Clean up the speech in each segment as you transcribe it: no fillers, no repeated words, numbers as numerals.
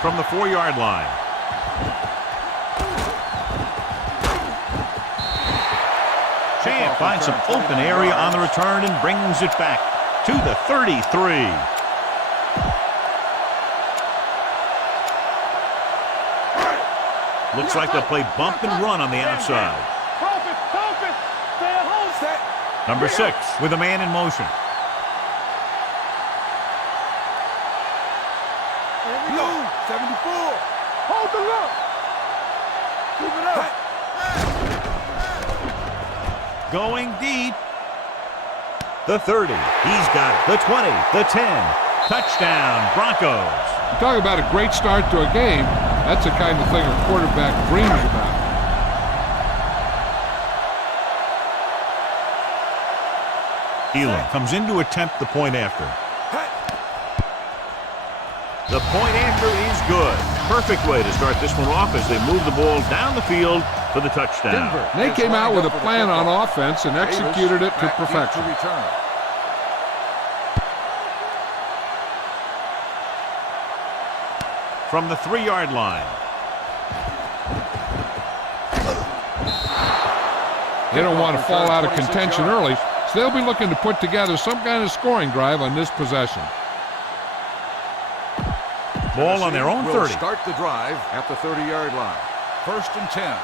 from the 4-yard line. Champ finds some open area on the return and brings it back to the 33. Looks like they'll play bump and run on the outside. Number 6 with a man in motion. Blue, 74. Hold the look. Keep it up. Going deep. The 30. He's got it. The 20. The 10. Touchdown, Broncos. Talk about a great start to a game. That's the kind of thing a quarterback dreams about. Elam comes in to attempt the point after. The point after is good. Perfect way to start this one off as they move the ball down the field for the touchdown. They came out with a plan on offense and executed it to perfection. From the 3-yard line. They don't want to fall out of contention early, so they'll be looking to put together some kind of scoring drive on this possession. Ball on their own 30. Start the drive at the 30-yard line. 1st and 10.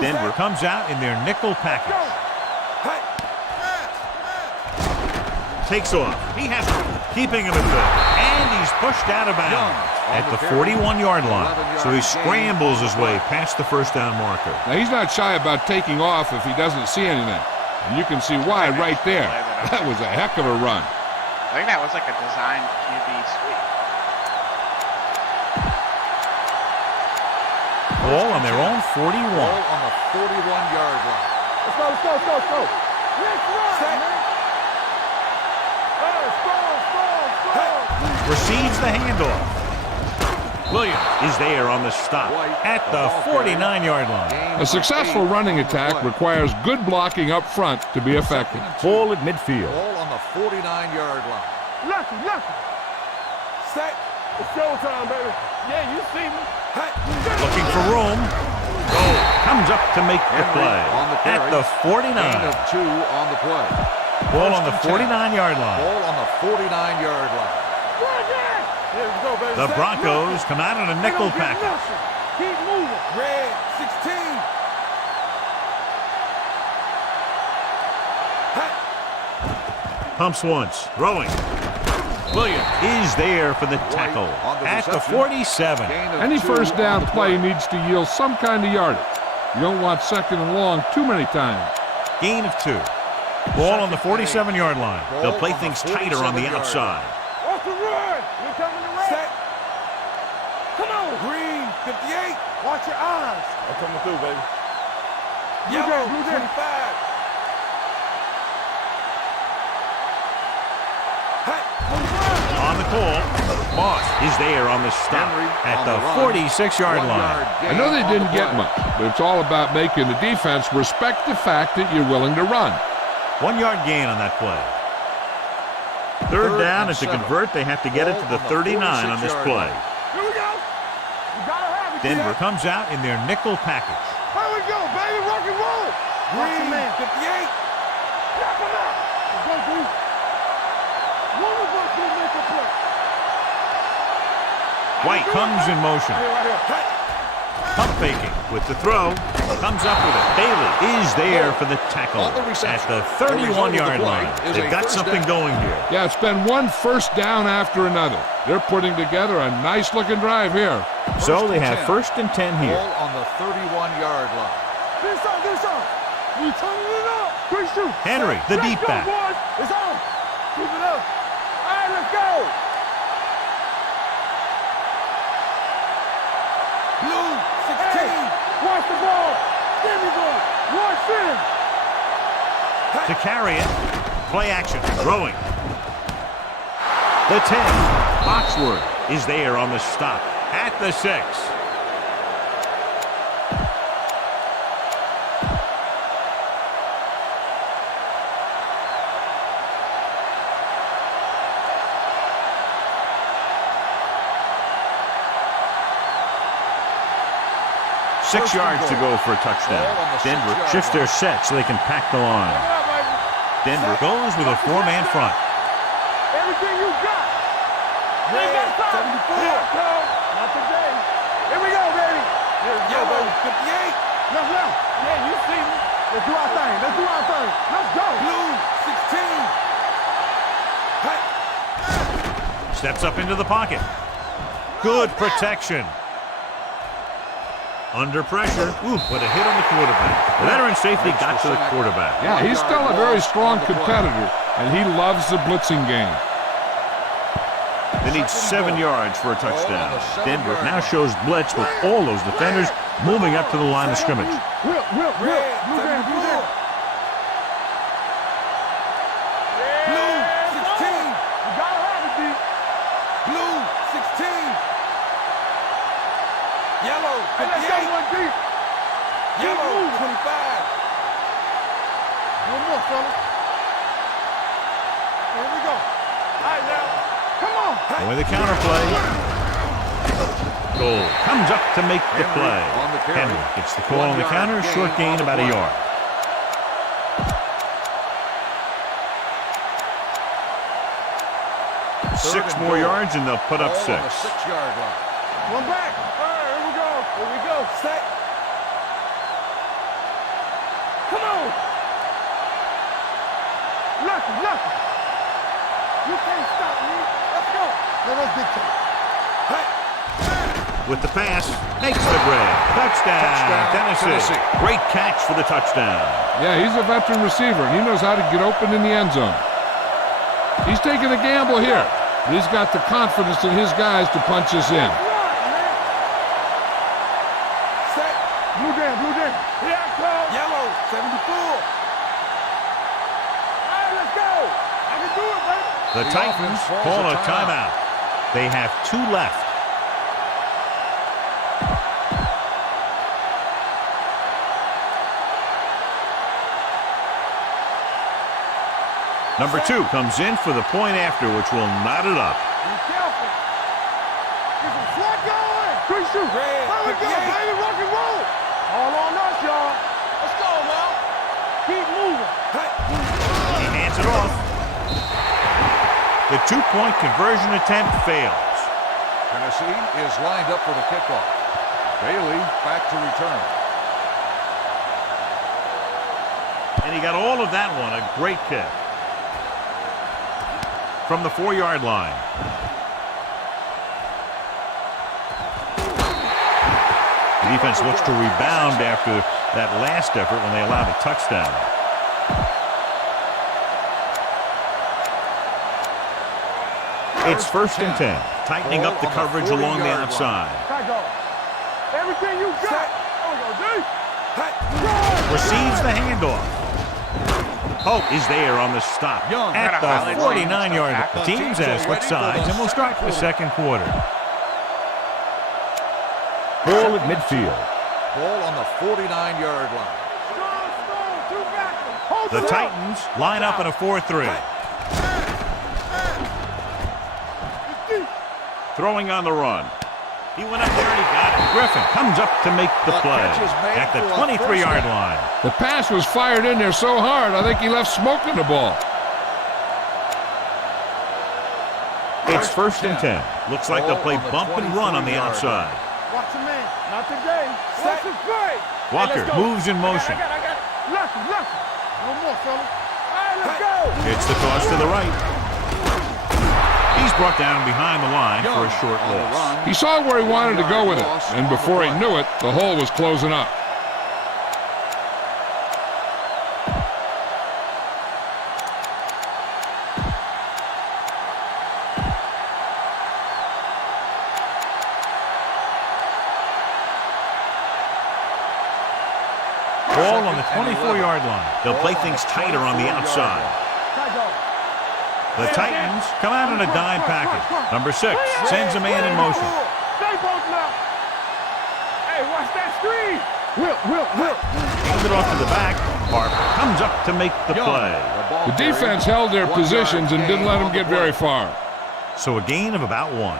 Denver comes out in their nickel package. Takes off. He has it. Keeping him at good. And he's pushed out of bounds at the 41-yard line. So he scrambles his way past the first down marker. Now, he's not shy about taking off if he doesn't see anything. And you can see why right there. That was a heck of a run. I think that was like a design QB sweep. Ball on their own 41. Ball on the 41-yard line. Let's go. Let's run, man. Receives the handoff. Williams is there on the stop at the 49-yard line. A successful running attack requires good blocking up front to be effective. Ball at midfield. Ball on the 49-yard line. Lucky. Set. It's showtime, baby. Yeah, you see me. Looking for room. Comes up to make the play at the 49. Gain of 2 on the play. Ball on the 49-yard line. Ball on the 49-yard line. The Broncos come out in a nickel package. Keep moving. Red, 16. Pumps once. Throwing. Williams is there for the tackle at the 47. Any first down play needs to yield some kind of yardage. You don't want 2nd and long too many times. Gain of 2. Ball on the 47-yard line. They'll play things tighter on the outside. Off the run. We're coming to run. Set. Come on. Green, 58. Watch your eyes. I'm coming through, baby. Yellow, Blue 25. On the call, Moss is there on the stop at the 46-yard line. I know they didn't get much, but it's all about making the defense respect the fact that you're willing to run. 1-yard gain on that play. Third down, and to convert, they have to get it to the 39 on this play. Here we go. You gotta have it. Denver comes out in their nickel package. Here we go, baby. Rock and roll. Green, 58. Knock him out. Let's go, Green. One of us will make a play. White comes in motion. Right here. Pump faking with the throw. Comes up with it. Bailey is there for the tackle at the 31-yard line. They've got something going here. Yeah, it's been one first down after another. They're putting together a nice-looking drive here. So they have 1st and 10 here. Ball on the 31-yard line. This on. We turning it up. Quick shoot. Henry, the deep back. Boys. It's on. Keep it up. All right, let's go. Blue, 16. Watch the ball. Give me ball. Watch in. To carry it. Play action. Throwing. The 10. Foxworth is there on the stop at the 6. 6 yards to go for a touchdown. Denver shifts their set so they can pack the line. Denver goes with a 4-man front. Everything you got. Red, 74. Not today. Here we go, baby. Yellow, 58. Left. Yeah, you see me. Let's do our thing. Let's go. Blue, 16. Hut. Steps up into the pocket. Good protection. Under pressure. Ooh, what a hit on the quarterback. The veteran safety got to the quarterback. Yeah, he's still a very strong competitor, and he loves the blitzing game. They need 7 yards for a touchdown. Denver now shows blitz with all those defenders moving up to the line of scrimmage. Whip. Red, Blue down. 74. Blue, 16. You gotta have it, D. Blue, 16. Yellow, Hey, let's go 58. one deep. Yellow, moving. 25. One more, fella. Here we go. All right, now. Come on. Going the counterplay. Goal comes up to make the play. Henry gets the call on the counter. Short gain, about a yard. Six more yards and they'll put up 6. 6-yard line. One back. Here we go. Set. Come on. Lucky. You can't stop me. Let's go. Let us dictate. With the pass, makes the grab. Touchdown, Tennessee. Great catch for the touchdown. Yeah, he's a veteran receiver, and he knows how to get open in the end zone. He's taking a gamble here, but he's got the confidence in his guys to punch us in. Set. Blue down. Here I come. Yellow, 74. All right, let's go. I can do it, baby. The Titans call a timeout. They have 2 left. Number 2 comes in for the point after, which will knot it up. Be careful. Get some swat going. Quick shoot. Red, Here we go, 58. baby. Rock and roll. All on us, y'all. Let's go, man. Keep moving. He hands it off. The 2-point conversion attempt fails. Tennessee is lined up for the kickoff. Bailey back to return. And he got all of that one. A great kick. From the 4-yard line. The defense looks to rebound after that last effort when they allowed a touchdown. It's 1st and 10. Tightening up the coverage along the outside. Everything you got. There we go, D. Receives the handoff. Hope is there on the stop at the 49-yard line. The teams have switched sides, and we'll start the second quarter. Ball at midfield. Ball on the 49-yard line. The Titans line up in a 4-3. Throwing on the run. He went up there and he got it. Griffin comes up to make the play at the 23-yard line. The pass was fired in there so hard, I think he left smoke in the ball. It's 1st and 10. Looks like they'll play bump and run on the outside. Watch him in. Not today. Set the play. Walker moves in motion. I got it. Lucky. One more, fella. All right, let's go. It's the toss to the right. He's brought down behind the line for a short loss. He saw where he wanted to go with it, and before he knew it, the hole was closing up. Ball on the 24-yard line. They'll play things tighter on the outside. The Titans come out in a dime package. Number 6 sends a man in motion. Stay both now. Hey, watch that screen. Whip. Hands it off to the back. Harper comes up to make the play. The defense held their positions and didn't let them get very far. So a gain of about 1.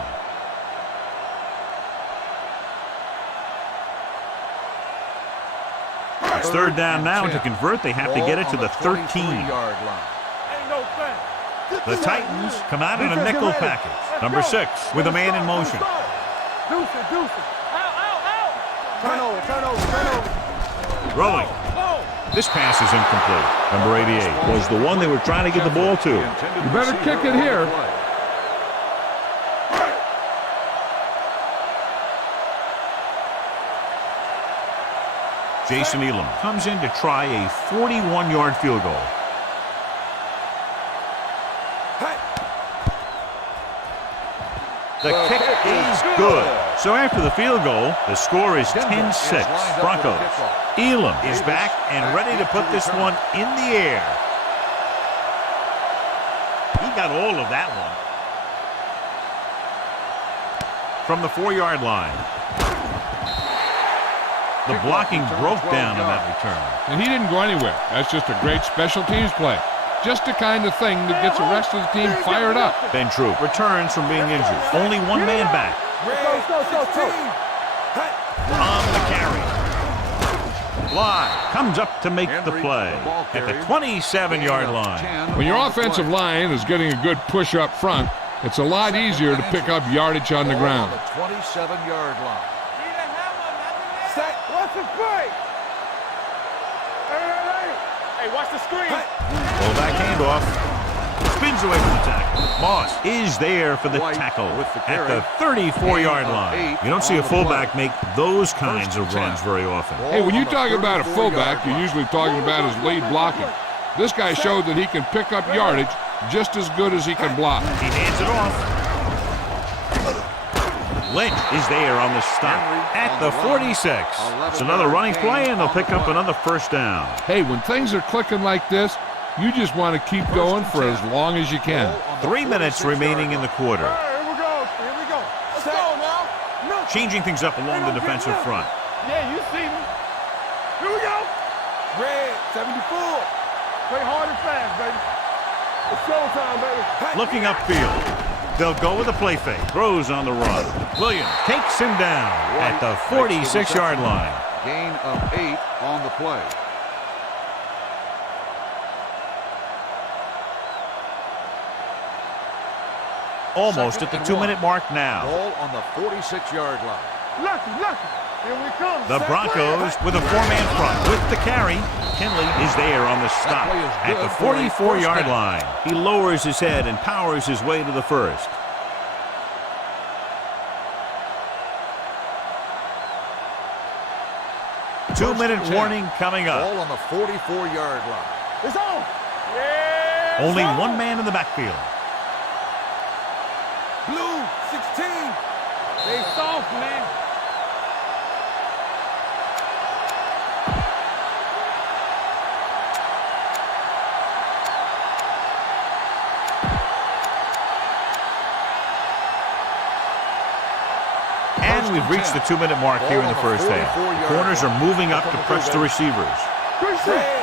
third down and now, and 10. to convert, they have to Ball get it to on the 13. 23-yard line. Ain't no thing. The Titans come out in a nickel package. Number 6 with a man in motion. Deuce it, deuce it. Out. Turnover. Rolling. This pass is incomplete. Number 88 was the one they were trying to get the ball to. You better kick it here. Jason Elam comes in to try a 41-yard field goal. The kick is good. So after the field goal, the score is 10-6 Broncos. Elam is back and ready to put this one in the air. He got all of that one. From the 4-yard line. The blocking broke down on that return. And he didn't go anywhere. That's just a great special teams play. Just the kind of thing that gets the rest of the team fired up. Ben Troop returns from being injured. Only one man back. On the carry. Bly comes up to make the play at the 27-yard line. When your offensive line is getting a good push up front, it's a lot easier to pick up yardage on the ground. 27-yard line. Set. What's the play? Hey, watch the screen. Fullback handoff. Spins away from the tackle. Moss is there for the tackle at the 34-yard line. You don't see a fullback make those kinds of runs very often. Hey, when you talk about a fullback, you're usually talking about his lead blocking. This guy showed that he can pick up yardage just as good as he can block. He hands it off. Lynch is there on the stop at the 46. It's another running play, and they'll pick up another first down. Hey, when things are clicking like this, you just want to keep going for as long as you can. 3 minutes remaining in the quarter. Here we go. Let's go now. Changing things up along the defensive front. Yeah, you see me. Here we go. Red, 74. Play hard and fast, baby. It's showtime, baby. Looking upfield. They'll go with a play fake. Throws on the run. Williams takes him down at the 46-yard line. Gain of 8 on the play. Almost at the 2-minute mark now. Ball on the 46-yard line. Lucky. Here we come. The Broncos with a 4-man front with the carry. Kinley is there on the stop at the 44-yard line. He lowers his head and powers his way to the first. Two-minute warning coming up. Ball on the 44-yard line. It's on. Yeah. Only one man in the backfield. Blue, 16. They soft, man. And we've reached the 2-minute mark here in the first half. The corners are moving up to press the receivers. Left.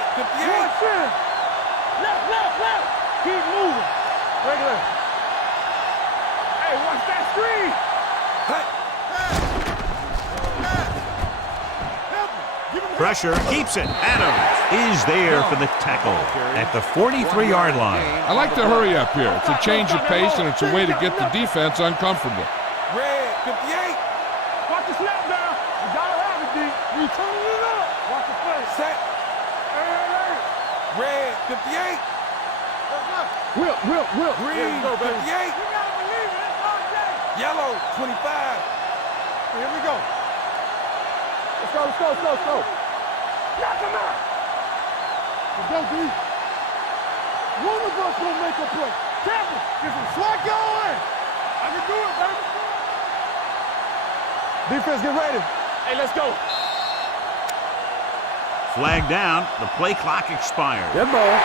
Keep moving. Regular. Hey, watch that screen. Pressure keeps it. Adams is there for the tackle at the 43-yard line. I like the hurry up here. It's a change of pace, and it's a way to get the defense uncomfortable. Red, 58. Watch the snap down. You gotta have it, D. You turning it up. Watch the play. Set. Red, 58. Will. Green, 58. You gotta believe it. It's all day. Yellow, 25. Here we go. Let's go. Knock him out. Let's go, D. One of us gonna make a play. Careful. Get some slack going. I can do it, baby. Defense, get ready. Hey, let's go. Flag down. The play clock expired. Good ball.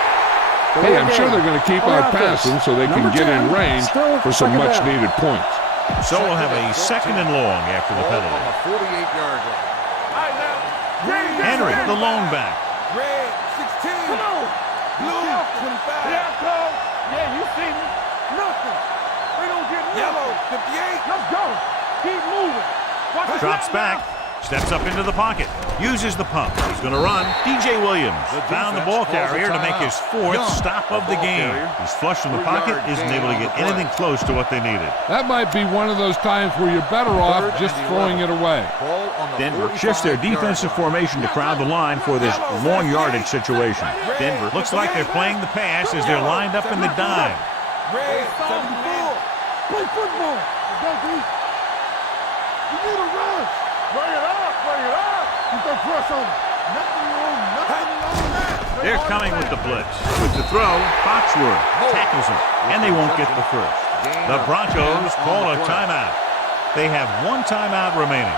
Hey, I'm sure they're going to keep on passing so they can get in range for some much-needed points. So we'll have a second and long after the Ball on penalty. the 48-yard line. All right, now. Henry, the lone back. Red, 16. Come on. Blue, 25. Yeah, come. Yeah, you see me. Nothing. We don't get nothing. Yellow, 58. Let's go. Keep moving. Watch the Drops snap back. now. Steps up into the pocket. Uses the pump. He's going to run. DJ Williams found the ball carrier to make his fourth stop of the game. He's flush from the pocket. Isn't able to get anything close to what they needed. That might be one of those times where you're better off just throwing it away. Denver shifts their defensive formation to crowd the line for this long yardage situation. Denver looks like they're playing the pass as they're lined up in the dime. Red 74. Play football. You need a rush. Bring it up. Bring it up. You can press on it. Nothing wrong. Nothing wrong. They're coming with the blitz. With the throw, Foxworth tackles him, and they won't get the first. The Broncos call a timeout. They have one timeout remaining.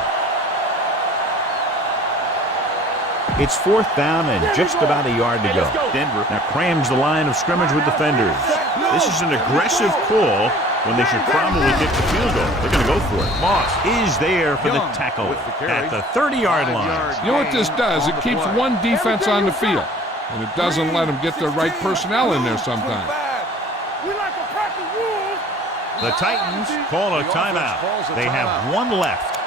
It's fourth down and just about a yard to go. Denver now crams the line of scrimmage with defenders. This is an aggressive call when they should probably kick the field goal. They're going to go for it. Moss is there for the tackle at the 30-yard line. You know what this does? It keeps one defense on the field, and it doesn't let them get the right personnel in there sometimes. The Titans call a timeout. They have one left.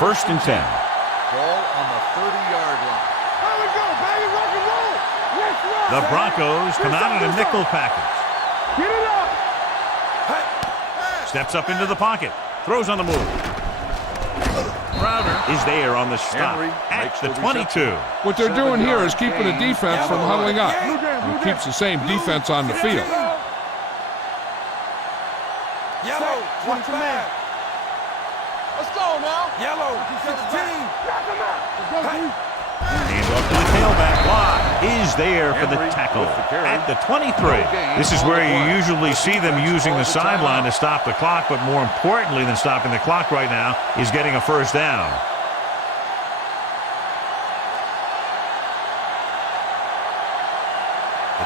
First and 10. Ball on the 30-yard line. Here we go, baby. Rock and roll. Let's roll. The Broncos come out in a nickel package. Get it up. Steps up into the pocket. Throws on the move. Crowder is there on the stop at the 22. What they're doing here is keeping the defense from huddling up. It keeps the same defense on the field. Yellow 25. Let's go now. Yellow 16. Hand off to the tailback. Watt is there for the tackle at the 23. This is where you usually see them using the sideline to stop the clock, but more importantly than stopping the clock right now is getting a first down.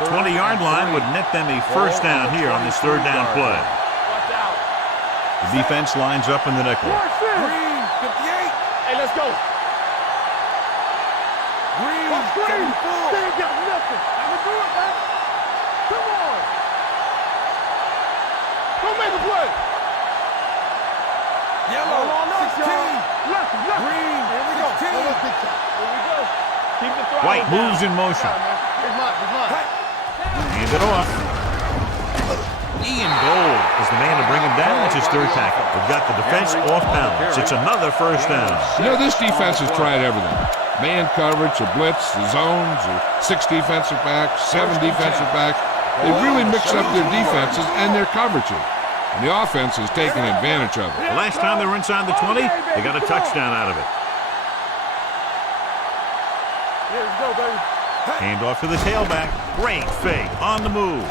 The 20-yard line would net them a first down here on this third down play. The defense lines up in the nickel. Green 58. Hey, let's go. Green 74. They ain't got nothing. I'm gonna do it, man. Come on. Go make a play. Yellow 16. Left. Green. Here we go. Here we go. Keep the throw. White moves in motion. Here's mine. Hand it off. Ian Gold is the man to bring him down. It's his third tackle. They've got the defense off balance. It's another first down. You know, this defense has tried everything. Man coverage, a blitz, the zones, or 6 defensive backs, 7 defensive backs. They really mix up their defenses and their coverages. And the offense is taking advantage of it. The last time they were inside the 20, they got a touchdown out of it. Here we go, baby. Hand off to the tailback. Great fake on the move.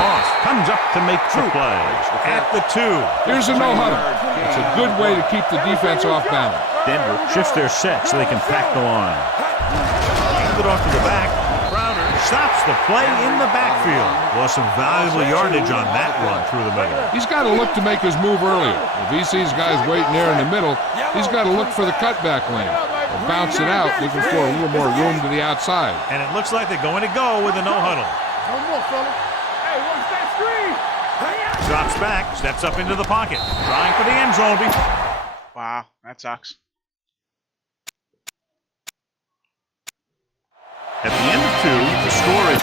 Moss comes up to make the play at the 2. Here's a no-huddle. It's a good way to keep the defense off balance. Denver shifts their set so they can pack the line. Hand it off to the back. Crowder stops the play in the backfield. Lost some valuable yardage on that run through the middle. He's got to look to make his move earlier. If he sees guys waiting there in the middle, he's got to look for the cutback lane. Or bounce it out, looking for a little more room to the outside. And it looks like they're going to go with a no-huddle. One more, fella. Hey, watch that screen. Drops back, steps up into the pocket. Trying for the end zone. Wow, that sucks. At the end of 2, the score is...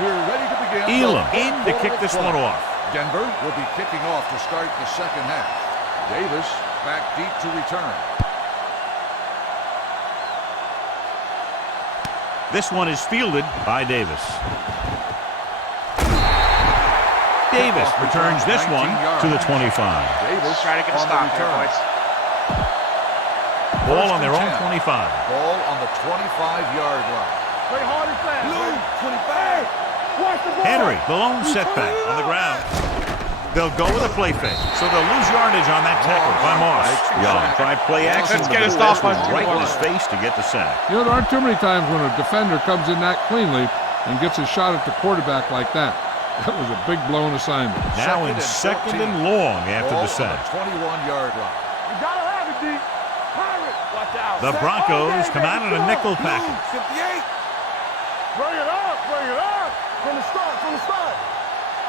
We're ready to begin. Elam in to kick this one off. Denver will be kicking off to start the second half. Davis back deep to return. This one is fielded by Davis. Davis returns this one to the 25. Davis Try to get a on the stop here, return. boys. Ball on their own 10. 25. Ball on the 25-yard line. Play hard and fast. Blue 25. Watch the ball. Henry, the lone setback on the ground. They'll go with a play fake, so they'll lose yardage on that tackle by Moss. Young tried play action, Let's but get the a stop pass was on right in 2-1. his face to get the sack. You know, there aren't too many times when a defender comes in that cleanly and gets a shot at the quarterback like that. That was a big blown assignment. Now in second and long after Ball the sack. on the 21-yard line. You gotta have it, D. Pirate. Watch The Broncos come out in a nickel package. 58. Bring it up, bring it up. From the start, from the start.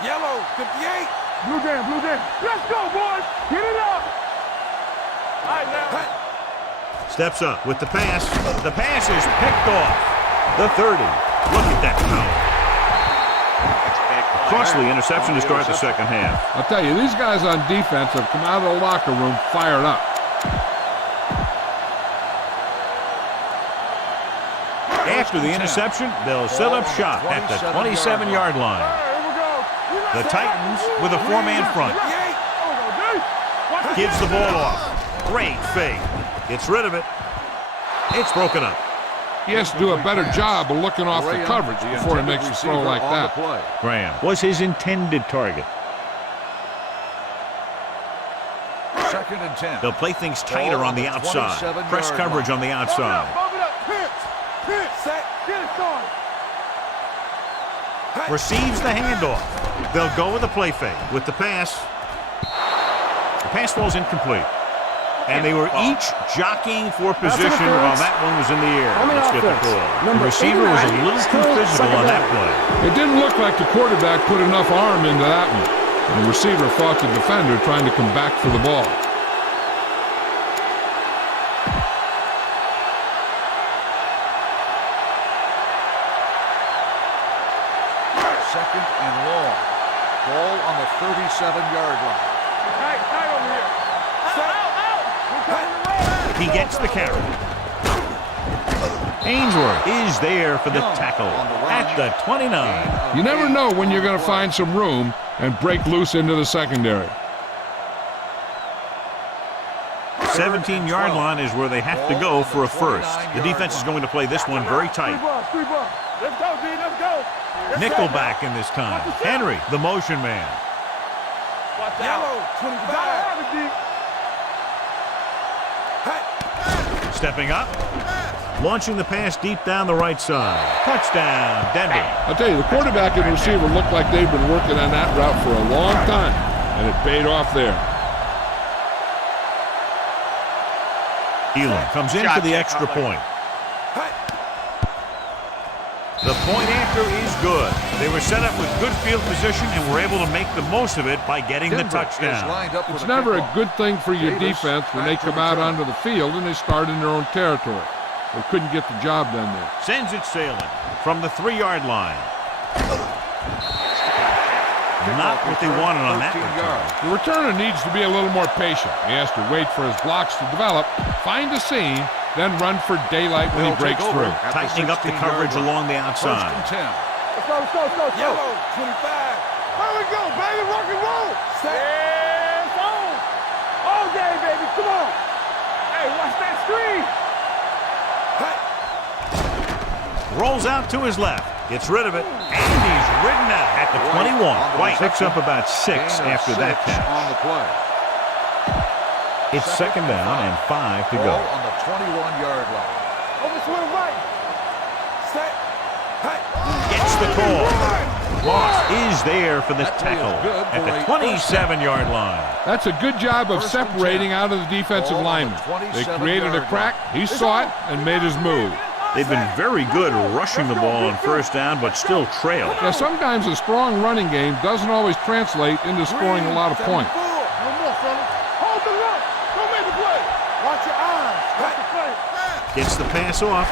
Yellow, 58. Blue jam, blue jam. Let's go, boys. Get it up. All right, now. Steps up with the pass. The pass is picked off. The 30. Look at that power. That's big. Costly interception to start the second half. I'll tell you, these guys on defense have come out of the locker room fired up. After the interception, they'll set up shop at the 27-yard line. Here we go. The Titans with a four-man front. Gives the ball off. Great fake. Gets rid of it. It's broken up. He has to do a better job of looking off the coverage before he makes a throw like that. Graham was his intended target. Second and 10. They'll play things tighter on the outside. Press coverage on the outside. Bump it up. Pitch. Pitch. Set. Get it started. Receives the handoff. They'll go with the play fake. With the pass. The pass falls incomplete. And they were each jockeying for position while that one was in the air. Let's get the call. The receiver was a little too physical on that play. It didn't look like the quarterback put enough arm into that one. And the receiver fought the defender trying to come back for the ball. Second and long. Ball on the 37-yard line. Tight over here. He gets the carry. Ainsworth is there for the tackle at the 29. You never know when you're going to find some room and break loose into the secondary. 17-yard line is where they have to go for a first. The defense is going to play this one very tight. Three ball. Let's go, D. Let's go. Nickelback in this time. Henry, the motion man. Yellow, 25. Stepping up. Launching the pass deep down the right side. Touchdown, Denver. I'll tell you, the quarterback and receiver look like they've been working on that route for a long time, and it paid off there. Elam comes in for the extra point. The point after is good. They were set up with good field position and were able to make the most of it by getting the touchdown. It's never a good thing for your defense when they come out onto the field and they start in their own territory. They couldn't get the job done there. Sends it sailing from the 3-yard line. Not what they wanted on that return. The returner needs to be a little more patient. He has to wait for his blocks to develop, find a seam, then run for daylight when he breaks through. Tightening up the coverage along the outside. Let's go, let's go, let's go. Yellow, 25. Here we go, baby. Rock and roll. Yes, on. All day, baby. Come on. Hey, watch that screen. Rolls out to his left. Gets rid of it. And he's ridden out at the 21. White picks up about 6 after that catch. On the play. It's second down and 5 to go. Ball on the 21-yard line. Over to the right. Set. Gets the call. Moss is there for the tackle at the 27-yard line. That's a good job of separating out of the defensive lineman. They created a crack, he saw it, and made his move. They've been very good rushing the ball on first down, but still trail. Now, sometimes a strong running game doesn't always translate into scoring a lot of points. No more, fellas. Hold the look. Don't make the play. Watch your eyes. Watch the play. Gets the pass off.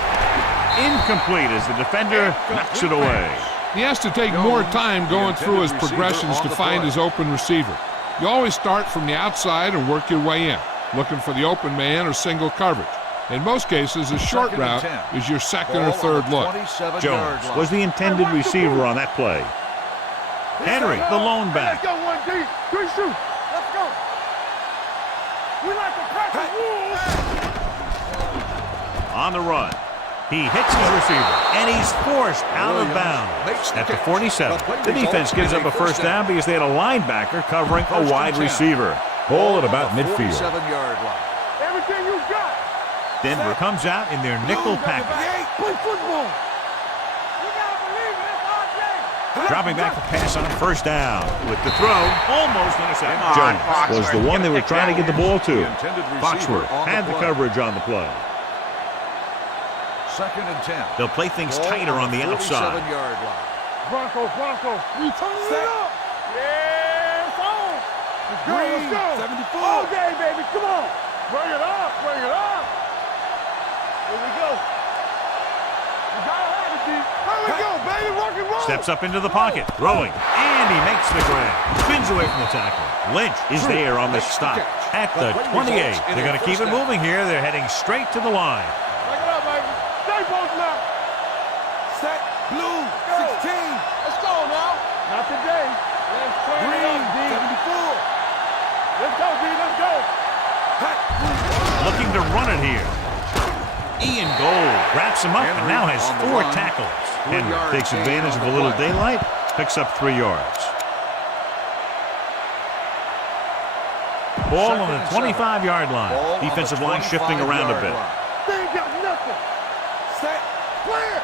Incomplete as the defender knocks it away. He has to take more time going through his progressions to find his open receiver. You always start from the outside and work your way in, looking for the open man or single coverage. In most cases, a short route is your second or third look. Jones was the intended receiver on that play. Henry, the lone back. Let's go, 1D. 3 shoot. Let's go. We like to crack the rules. On the run. He hits his receiver, and he's forced out of bounds at the 47. The defense gives up a first down because they had a linebacker covering a wide receiver. Ball at about midfield. 47-yard line. Everything you got. Denver comes out in their nickel package. Play football. Dropping back to pass on first down. With the throw, almost intercepted. Jones was the one they were trying to get the ball to. Foxworth had the coverage on the play. 2nd and 10. They'll play things tighter on the outside. 47-yard line. Broncos. We turning it up. Yeah, it's on. Let's go. Green, Let's go. 74. All day, baby. Come on. Bring it up. Bring it up. Here we go. We gotta have it, D. Here we go, baby. Rock and roll. Steps up into the pocket, throwing, and he makes the grab. Spins away from the tackle. Lynch is there on the stop at the 28. They're going to keep it moving here. They're heading straight to the line. Bring it up, baby. Stay post now. Set. Blue. 16. Let's go now. Not today. Let's turn it Green. up, D. 74. Let's go, D. Let's go. Looking to run it here. Ian Gold wraps him up and now has 4 tackles. Henry takes advantage of a little daylight, picks up 3 yards. Ball on the 25-yard line. Defensive line shifting around a bit. They ain't got nothing. Set. Clear.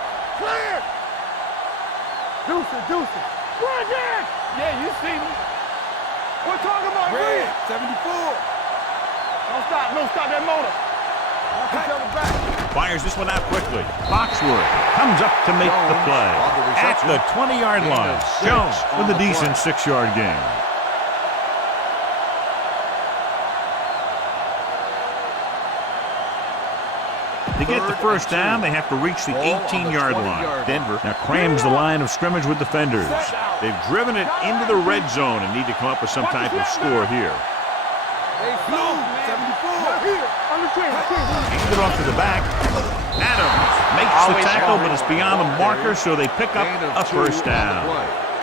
Deuce it. Run again. Yeah, you see me. We're talking about Red. Red. 74. Don't stop that motor. Watch each other back. Fires this one out quickly. Foxworth comes up to make the play. At the 20-yard line, Jones with a decent 6-yard gain. To get the first down, they have to reach the 18-yard line. Denver now crams the line of scrimmage with defenders. They've driven it into the red zone and need to come up with some type of score here. Blue. 74. Here. On the team. Hands it off to the back. Adams makes the tackle, but it's beyond the marker, so they pick up a first down.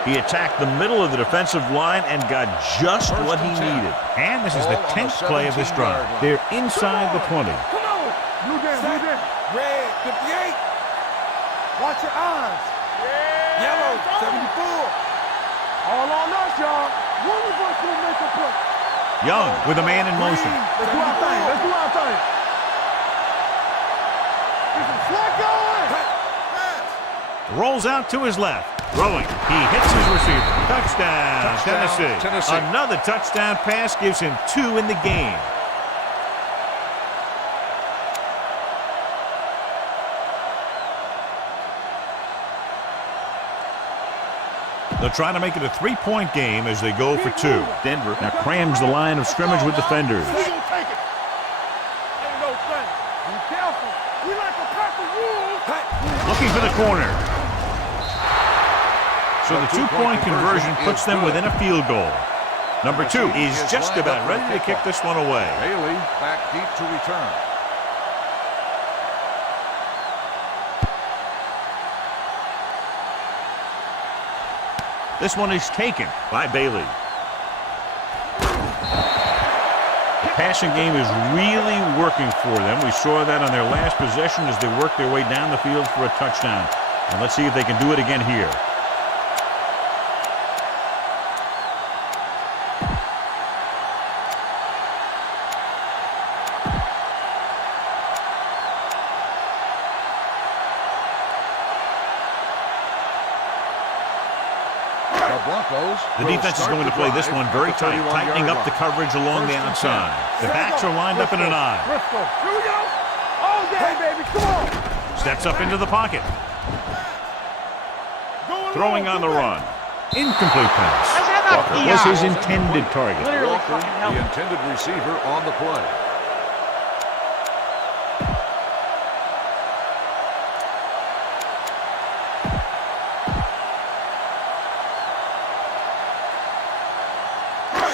He attacked the middle of the defensive line and got just what he needed. And this is the 10th play of this drive. They're inside the 20. Come on. Blue down. Red. 58. Watch your eyes. Yeah. Yellow. it's on. 74. All on us, y'all. One of us will make a play. Young with a man in motion. Let's do our thing. Get some slack going. Rolls out to his left. Throwing. He hits his receiver. Touchdown, Tennessee. Another touchdown pass gives him 2 in the game. They're trying to make it a 3-point game as they go for 2. Denver now crams the line of scrimmage with defenders. We gonna take it. Ain't no thing. Be careful. We like a pack of wolves. Looking for the corner. So the 2-point conversion puts them within a field goal. Number 2 is just about ready to kick this one away. Bailey back deep to return. This one is taken by Bailey. The passing game is really working for them. We saw that on their last possession as they worked their way down the field for a touchdown. And let's see if they can do it again here. The defense is going to play this one very tight, tightening up the coverage along the outside. The backs are lined up in an eye. Here we go. All day, baby. Come on. Steps up into the pocket. Throwing on the run. Incomplete pass. Walker was his intended target. Walker, the intended receiver on the play.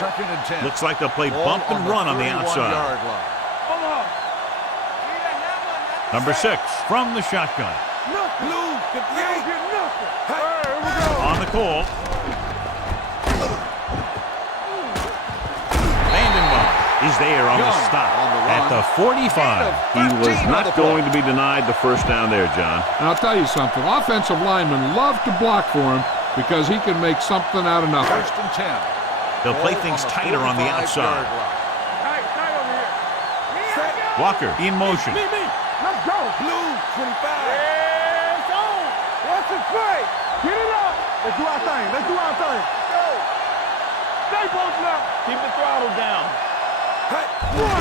Second and 10. Looks like they'll play bump and run on the outside. Number 6 from the shotgun. Blue. 58. On the call. Vandenbach is there on the stop. At the 45. He was not going to be denied the first down there, John. And I'll tell you something. Offensive linemen love to block for him because he can make something out of nothing. First and 10. They'll play things tighter on the outside. Tight over here. Walker in motion. Me. Let's go. Blue. 25. Yeah, it's on. What's the play? Get it up. Let's do our thing. Go. Stay post now. Keep the throttle down.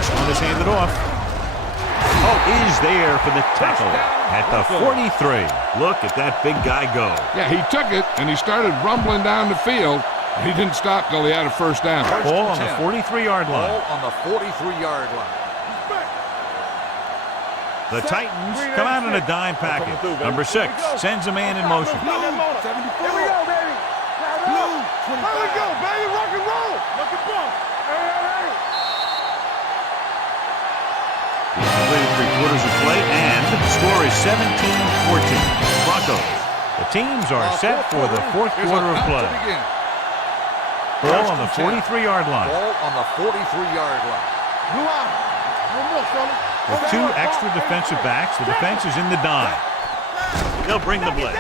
This one is handed off. Hope is there for the tackle at the 43. Look at that big guy go. Yeah, he took it, and he started rumbling down the field. He didn't stop till he had a first down. Ball on the 43-yard line. Ball on the 43-yard line. The Titans come out in a dime package. Number 6 sends a man in motion. Here we go, baby. Blue, 25. Here we go, baby. Rock and roll. Look at ball. Hey. He's completed 3/4 of play, and the score is 17-14. Broncos. The teams are set for the fourth quarter of play. Ball on the 43-yard line. Ball on the 43-yard line. Blue eye. No more, Sully. With 2 extra defensive backs, the defense is in the dime. They'll bring the blitz.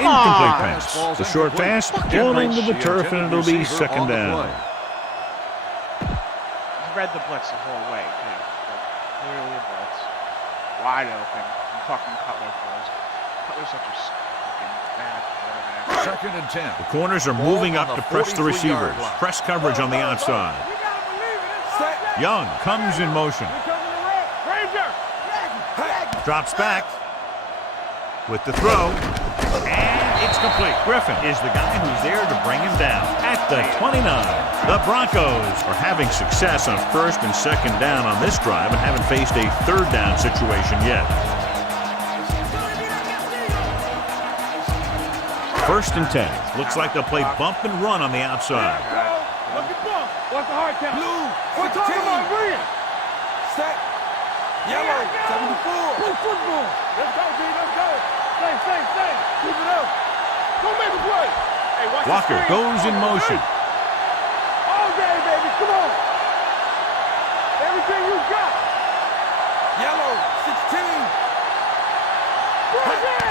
Incomplete pass. The short pass going into the turf, and it'll be second down. He read the blitz the whole way, too. Clearly a blitz. Wide open. I'm talking Cutler throws. Cutler's such a fucking bad quarterback. Second and 10. The corners are moving up to press the receivers. Press coverage on the outside. Young comes in motion. Drops back with the throw, and it's complete. Griffin is the guy who's there to bring him down at the 29. The Broncos are having success on first and second down on this drive and haven't faced a third down situation yet. First and 10. Looks like they'll play bump and run on the outside. Look at bump. What's the hard count? Blue. We're talking about green. Set. Yellow. 74. Blue football. Let's go, D. Let's go. Stay. Keep it up. Don't make a play. Hey, watch Walker goes in motion. All day, baby. Come on. Everything you got. Yellow. 16.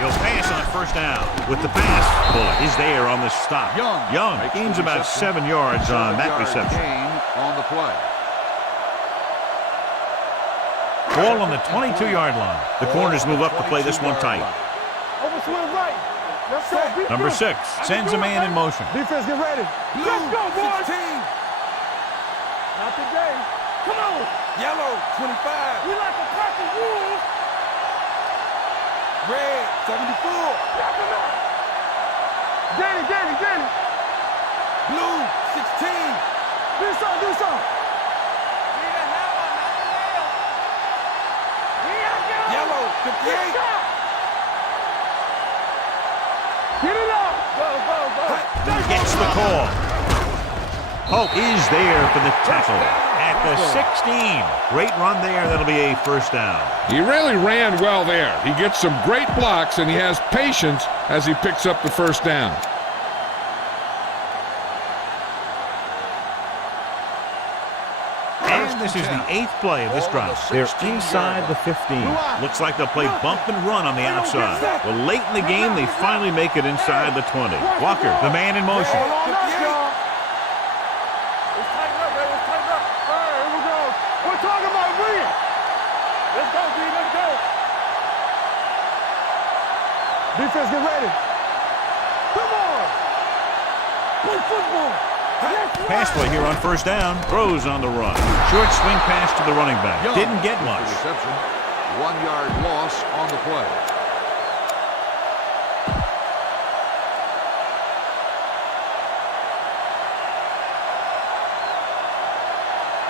He'll pass on first down. With the pass, Bullock is there on the stop. Young gains about 7 yards on that reception. Gain on the play. Ball on the 22-yard line. The corners move up to play this one tight. Over to the right. Let's go. Number 6 sends a man in motion. Defense, get ready. Let's go, boys. 16. Not today. Come on. Yellow, 25. We like the purple rules. Red, 74. Danny. Blue, 16. Do something. Yellow, 58. Get it up. Go. Gets the call. Hope is there for the tackle at the 16. Great run there. That'll be a first down. He really ran well there. He gets some great blocks, and he has patience as he picks up the first down. And this is the 8th play of this drive. They're inside the 15. Looks like they'll play bump and run on the outside. Well, late in the game, they finally make it inside the 20. Walker, the man in motion. Defense, get ready. Come on. Play football. Pass play here on first down. Throws on the run. Short swing pass to the running back. Didn't get much. Reception. 1-yard loss on the play.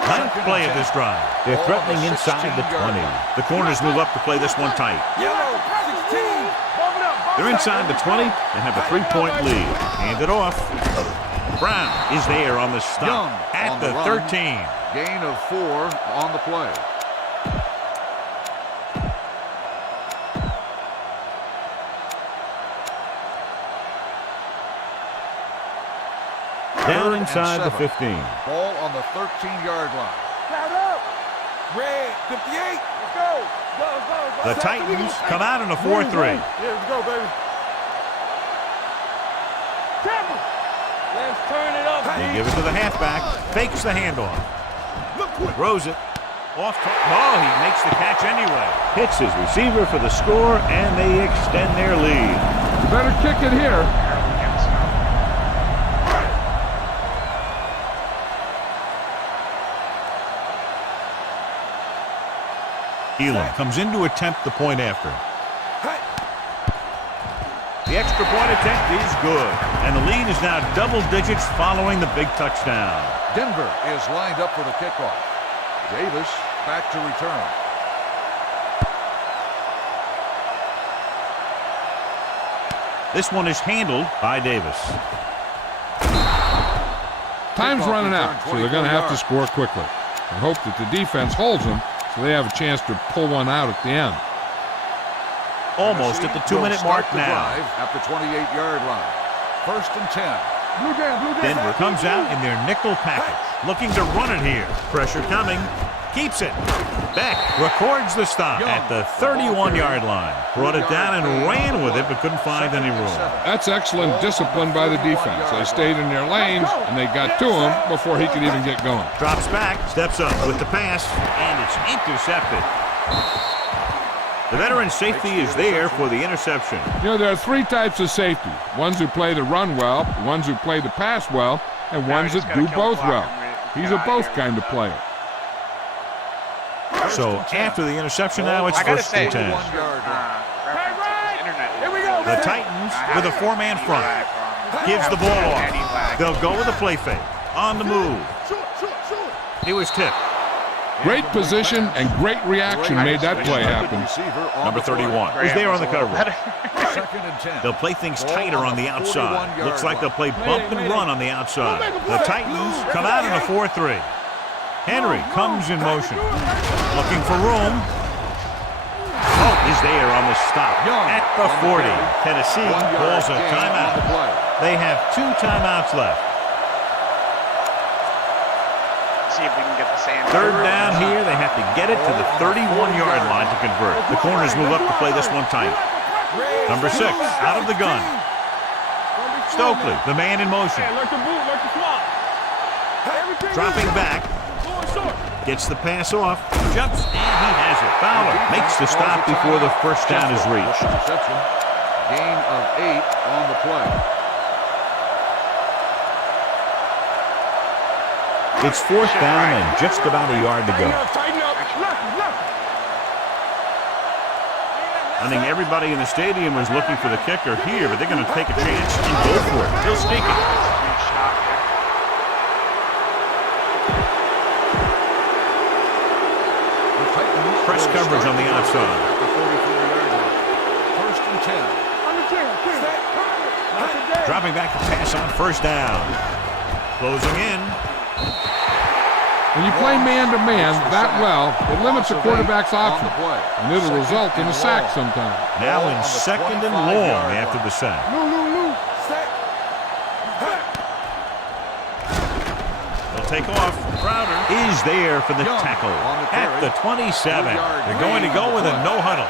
Ninth play of this drive. They're threatening inside the 20. The corners move up to play this one tight. Yellow, 16. They're inside the 20 and have a 3-point lead. Hand it off. Brown is there on the stop at the 13. Gain of 4 on the play. Down inside the 15. Ball on the 13-yard line. Count up. Red, 58. Let's go. The Titans come out in a 4-3. Yeah, let's go, baby. Tampa. Let's turn it up. They give it to the halfback. Fakes the handoff. Throws it. Off. He makes the catch anyway. Hits his receiver for the score, and they extend their lead. You better kick it here. Elam comes in to attempt the point after. The extra point attempt is good, and the lead is now double digits following the big touchdown. Denver is lined up for the kickoff. Davis back to return. This one is handled by Davis. Time's running out, so they're going to have to score quickly and hope that the defense holds them so they have a chance to pull one out at the end. Almost at the 2-minute mark now. At the 28-yard line. 1st and 10. Denver comes out in their nickel package, looking to run it here. Pressure coming. Keeps it. Beck records the stop at the 31-yard line. Brought it down and ran with it, but couldn't find any room. That's excellent discipline by the defense. They stayed in their lanes, and they got to him before he could even get going. Drops back, steps up with the pass, and it's intercepted. The veteran safety is there for the interception. You know, there are three types of safety. Ones who play the run well, ones who play the pass well, and ones that do both well. He's a both kind of player. So after the interception now, it's 1st and 10. The Titans with a 4-man front. Gives the ball off. They'll go with a play fake. On the move. He was tipped. Great position and great reaction made that play happen. Number 31 is there on the coverage. 2nd and 10. They'll play things tighter on the outside. Looks like they'll play bump and run on the outside. The Titans come out in a 4-3. Henry comes in motion. Looking for room. Oh, is there on the stop. At the 40. Tennessee calls a timeout. They have 2 timeouts left. See if we can get the same. 3rd down here. They have to get it to the 31-yard line to convert. The corners move up to play this one tight. Number 6 out of the gun. Stokely, the man in motion. Dropping back. Gets the pass off. Jumps, and he has it. Fowler makes the stop before the first down is reached. Gain of 8 on the play. It's 4th down and just about a yard to go. I think everybody in the stadium was looking for the kicker here, but they're going to take a chance and go for it. He'll sneak it. Press coverage on the outside. 1st and 10. Dropping back to pass on 1st down. Closing in. When you play man-to-man that well, it limits the quarterback's options, and it'll result in a sack sometimes. Now in 2nd and long after the sack. They'll take off. Crowder is there for the tackle at the 27. They're going to go with a no huddle.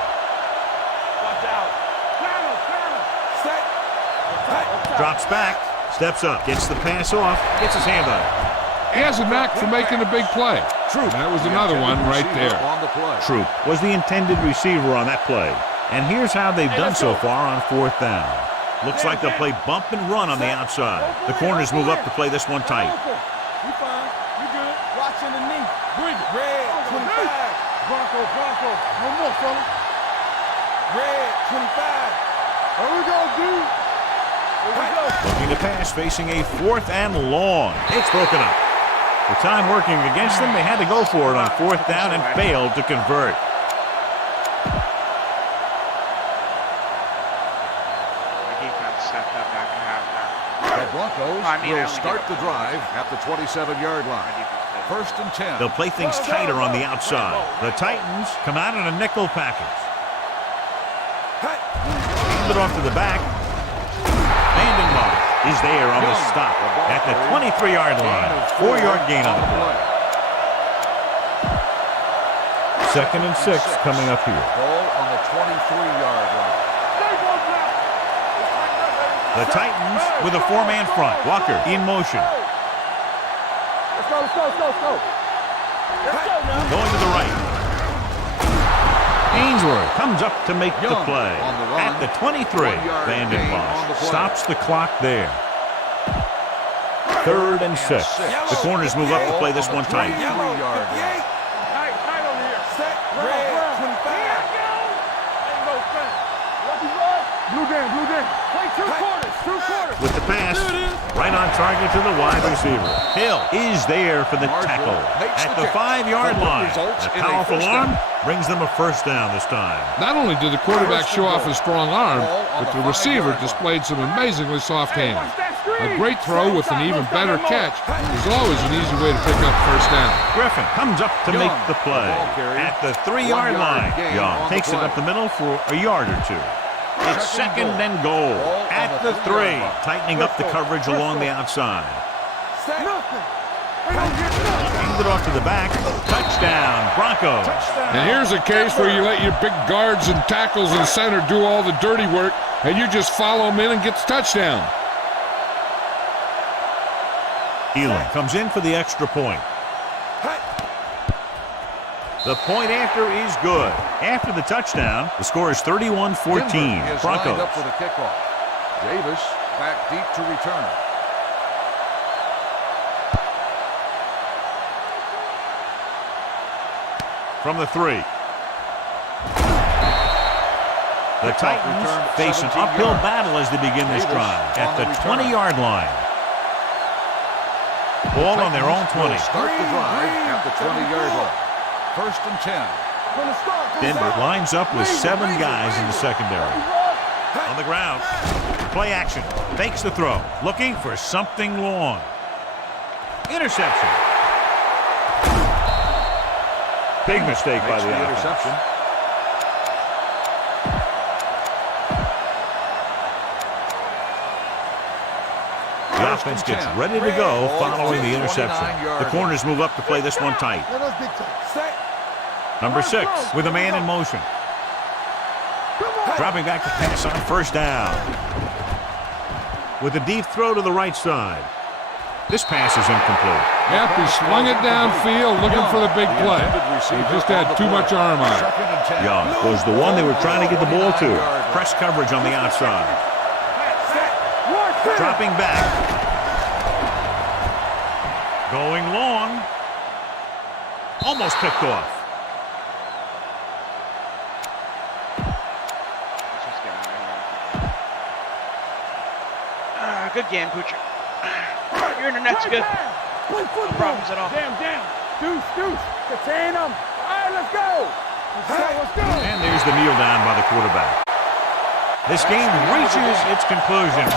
Drops back, steps up, gets the pass off, gets his hand on it. He has a knack for making a big play. Troop. That was another one right there. Troop was the intended receiver on that play. And here's how they've done so far on 4th down. Looks like they'll play bump and run on the outside. The corners move up to play this one tight. You fine. You good. Watching the knee. Bring it. Red 25. Bronco. No more, fella. Red 25. There we go, dude. Looking to pass, facing a 4th and long. It's broken up. The time working against them, they had to go for it on 4th down and failed to convert. The Broncos will start the drive at the 27-yard line. 1st and 10. They'll play things tighter on the outside. The Titans come out in a nickel package. Hand it off to the back. Vandenbach is there on the stop at the 23-yard line. 4-yard gain on the play. 2nd and 6 coming up here. Ball on the 23-yard line. The Titans with a 4-man front. Walker in motion. Let's go. Going to the right. Ainsworth comes up to make the play. At the 23, Vandenbach stops the clock there. 3rd and 6. The corners move up to play this one tight. With the pass, right on target to the wide receiver. Hill is there for the tackle at the 5-yard line. A powerful arm brings them a first down this time. Not only did the quarterback show off his strong arm, but the receiver displayed some amazingly soft hands. A great throw with an even better catch is always an easy way to pick up first down. Griffin comes up to make the play at the 3-yard line. Young takes it up the middle for a yard or two. It's second and goal at the 3, tightening up the coverage along the outside. Hand it off to the back. Touchdown, Broncos. And here's a case where you let your big guards and tackles and center do all the dirty work, and you just follow them in and gets touchdown. Elam comes in for the extra point. The point after is good. After the touchdown, the score is 31-14. Broncos. Up for the kickoff. Davis back deep to return. From the 3. The Titans face an uphill battle as they begin this drive at the 20-yard line. Ball on their own 20. Start the drive at the 20-yard line. First and 10. Denver lines up with 7 guys in the secondary. On the ground. Play action. Fakes the throw. Looking for something long. Interception. Big mistake by the interception. The offense gets ready to go following the interception. The corners move up to play this one tight. Number 6 with a man in motion. Dropping back to pass on first down. With a deep throw to the right side. This pass is incomplete. Yep, he slung it downfield looking for the big play. He just had too much arm on it. Young was the one they were trying to get the ball to. Press coverage on the outside. Dropping back. Going long. Almost picked off. Good game, Poocher. You're in the net's good. No problems at all. Damn. Deuce. Contain them. All right, let's go. Let's go. And there's the kneel down by the quarterback. This game reaches its conclusion.